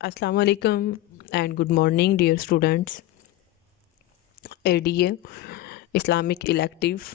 Assalamu alaikum and good morning, dear students. ADA Islamic Elective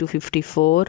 to 54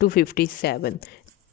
to 57।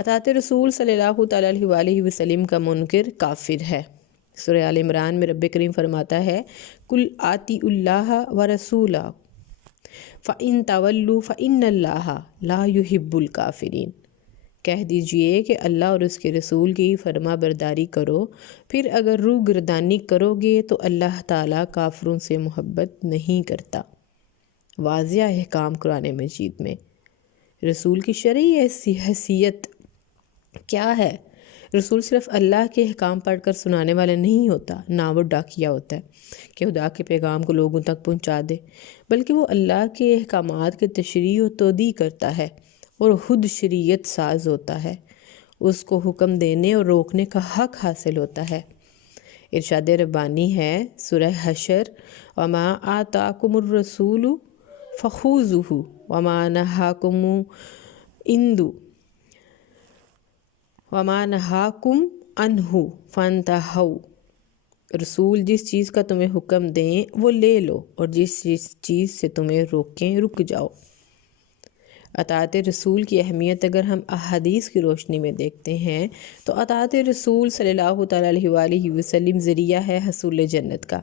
اطاعت رسول صلی اللہ تعالیٰ علیہ وآلہ وسلم کا منکر کافر ہے۔ سورہ آل عمران میں رب کریم فرماتا ہے کل آتی اللہ و رسولہ فَإِن تَوَلُّوا فَإِنَّ اللَّهَ لَا يُحِبُّ الْكَافِرِينَ، کہہ دیجئے کہ اللہ اور اس کے رسول کی فرما برداری کرو، پھر اگر روح گردانی کرو گے تو اللہ تعالیٰ کافروں سے محبت نہیں کرتا۔ واضح احکام قرآن مجید میں۔ رسول کی شرعی حیثیت کیا ہے؟ رسول صرف اللہ کے احکام پڑھ کر سنانے والا نہیں ہوتا، نہ وہ ڈاکیہ ہوتا ہے کہ خدا کے پیغام کو لوگوں تک پہنچا دے، بلکہ وہ اللہ کے احکامات کے تشریح و توضیح کرتا ہے اور خود شریعت ساز ہوتا ہے۔ اس کو حکم دینے اور روکنے کا حق حاصل ہوتا ہے۔ ارشاد ربانی ہے سورہ حشر وما آتاکم الرسول فخذوہ وما نہاکم عنہ فانتہوا، رسول جس چیز کا تمہیں حکم دیں وہ لے لو اور جس چیز سے تمہیں روکیں رک جاؤ۔ اطاعت رسول کی اہمیت اگر ہم احادیث کی روشنی میں دیکھتے ہیں تو اطاعت رسول صلی اللہ تعالیٰ علیہ وآلہ وسلم ذریعہ ہے حصول جنت کا۔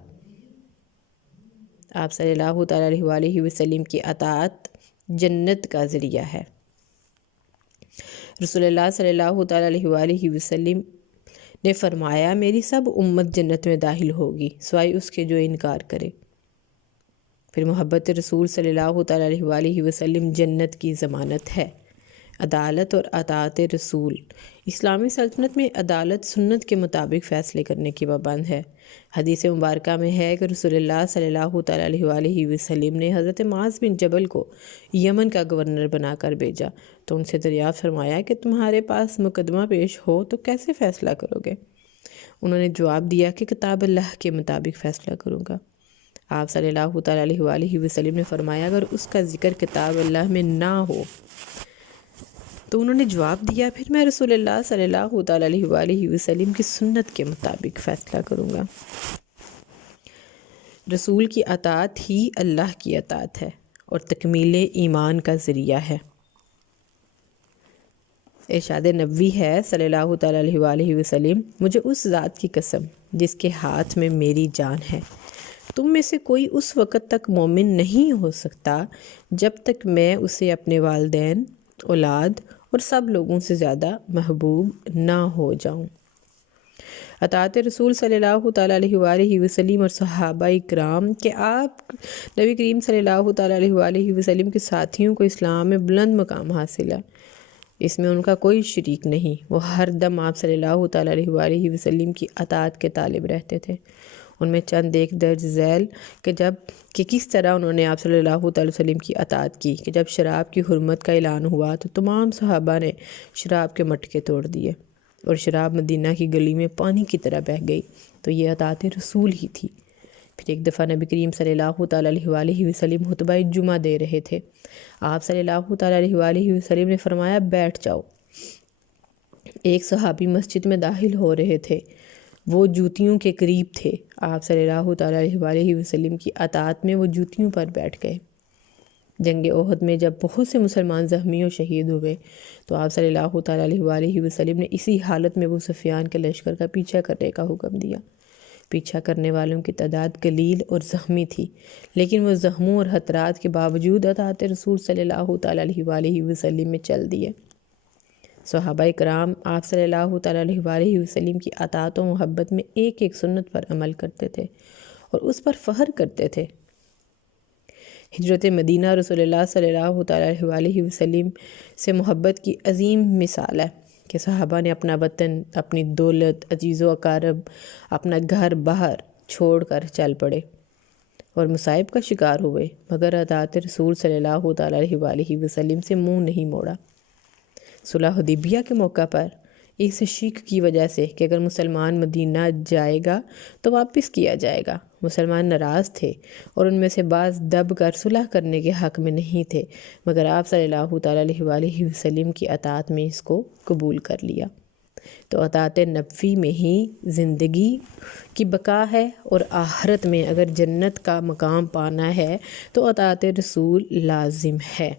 آپ صلی اللہ تعالیٰ علیہ وآلہ وسلم کی اطاعت جنت کا ذریعہ ہے۔ رسول اللہ صلی اللہ تعالیٰ علیہ وآلہ وسلم نے فرمایا میری سب امت جنت میں داخل ہوگی سوائے اس کے جو انکار کرے۔ پھر محبت رسول صلی اللہ تعالیٰ علیہ وآلہ وسلم جنت کی ضمانت ہے۔ عدالت اور اطاعت رسول۔ اسلامی سلطنت میں عدالت سنت کے مطابق فیصلے کرنے کی پابند ہے۔ حدیث مبارکہ میں ہے کہ رسول اللہ صلی اللہ تعالیٰ علیہ وآلہ وسلم نے حضرت معاذ بن جبل کو یمن کا گورنر بنا کر بھیجا تو ان سے دریافت فرمایا کہ تمہارے پاس مقدمہ پیش ہو تو کیسے فیصلہ کرو گے؟ انہوں نے جواب دیا کہ کتاب اللہ کے مطابق فیصلہ کروں گا۔ آپ صلی اللہ تعالیٰ علیہ وآلہ وسلم نے فرمایا اگر اس کا ذکر کتاب اللہ میں نہ ہو تو انہوں نے جواب دیا پھر میں رسول اللہ صلی اللہ تعالیٰ علیہ وآلہ وسلم کی سنت کے مطابق فیصلہ کروں گا۔ رسول کی اطاعت ہی اللہ کی اطاعت ہے اور تکمیل ایمان کا ذریعہ ہے۔ ارشاد نبوی ہے صلی اللہ تعالیٰ علیہ وآلہ وسلم مجھے اس ذات کی قسم جس کے ہاتھ میں میری جان ہے، تم میں سے کوئی اس وقت تک مومن نہیں ہو سکتا جب تک میں اسے اپنے والدین، اولاد اور سب لوگوں سے زیادہ محبوب نہ ہو جاؤں۔ اطاعت رسول صلی اللہ تعالیٰ علیہ وآلہ وسلم اور صحابہ اکرام کہ آپ نبی کریم صلی اللہ تعالیٰ علیہ وآلہ وسلم کے ساتھیوں کو اسلام میں بلند مقام حاصل ہے، اس میں ان کا کوئی شریک نہیں۔ وہ ہر دم آپ صلی اللہ تعالیٰ علیہ وآلہ وسلم کی اطاعت کے طالب رہتے تھے۔ ان میں چند ایک درج ذیل کہ کس طرح انہوں نے آپ صلی اللہ تعالیٰ علیہ وسلم کی اطاعت کی کہ جب شراب کی حرمت کا اعلان ہوا تو تمام صحابہ نے شراب کے مٹکے توڑ دیے اور شراب مدینہ کی گلی میں پانی کی طرح بہہ گئی، تو یہ اطاعت رسول ہی تھی۔ پھر ایک دفعہ نبی کریم صلی اللہ تعالیٰ علیہ وآلہ وسلم خطبہ جمعہ دے رہے تھے۔ آپ صلی اللہ تعالیٰ علیہ وآلہ وسلم نے فرمایا بیٹھ جاؤ۔ ایک صحابی مسجد میں داخل ہو رہے تھے، وہ جوتیوں کے قریب تھے، آپ صلی اللہ تعالیٰ علیہ وآلہ وسلم کی اطاعت میں وہ جوتیوں پر بیٹھ گئے۔ جنگ احد میں جب بہت سے مسلمان زخمی و شہید ہوئے تو آپ صلی اللہ تعالیٰ علیہ وآلہ وسلم نے اسی حالت میں ابو سفیان کے لشکر کا پیچھا کرنے کا حکم دیا۔ پیچھا کرنے والوں کی تعداد قلیل اور زخمی تھی، لیکن وہ زخموں اور خطرات کے باوجود اطاعت رسول صلی اللہ تعالیٰ علیہ وآلہ وسلم میں چل دیے۔ صحابہ کرام آپ صلی اللہ تعالیٰ علیہ وآلہ وسلم کی اطاعت و محبت میں ایک ایک سنت پر عمل کرتے تھے اور اس پر فخر کرتے تھے۔ ہجرت مدینہ رسول اللہ صلی اللہ تعالیٰ علیہ وآلہ وسلم سے محبت کی عظیم مثال ہے کہ صحابہ نے اپنا وطن، اپنی دولت، عزیز و اقارب، اپنا گھر باہر چھوڑ کر چل پڑے اور مصائب کا شکار ہوئے، مگر اطاعت رسول صلی اللہ تعالیٰ علیہ وآلہ وسلم سے منہ نہیں موڑا۔ صلح حدیبیہ کے موقع پر اس شک کی وجہ سے کہ اگر مسلمان مدینہ جائے گا تو واپس کیا جائے گا، مسلمان ناراض تھے اور ان میں سے بعض دب کر صلح کرنے کے حق میں نہیں تھے، مگر آپ صلی اللہ تعالیٰ علیہ وآلہ وسلم کی اطاعت میں اس کو قبول کر لیا۔ تو اطاعت نبوی میں ہی زندگی کی بقا ہے، اور آخرت میں اگر جنت کا مقام پانا ہے تو اطاعت رسول لازم ہے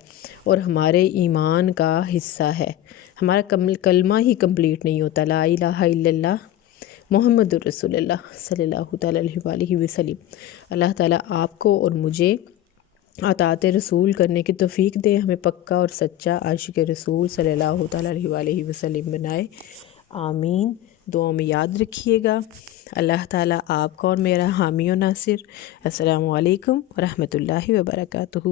اور ہمارے ایمان کا حصہ ہے۔ ہمارا کلمہ ہی کمپلیٹ نہیں ہوتا، لا الہ الا اللہ محمد الرسول اللہ صلی اللہ تعالیٰ علیہ وآلہ وسلم۔ اللہ تعالیٰ آپ کو اور مجھے اطاعت رسول کرنے کی توفیق دے، ہمیں پکا اور سچا عاشق رسول صلی اللہ تعالیٰ علیہ وآلہ وسلم بنائے، آمین۔ دعاؤں میں یاد رکھیے گا۔ اللہ تعالیٰ آپ کا اور میرا حامی و ناصر۔ السلام علیکم ورحمۃ اللہ وبرکاتہ۔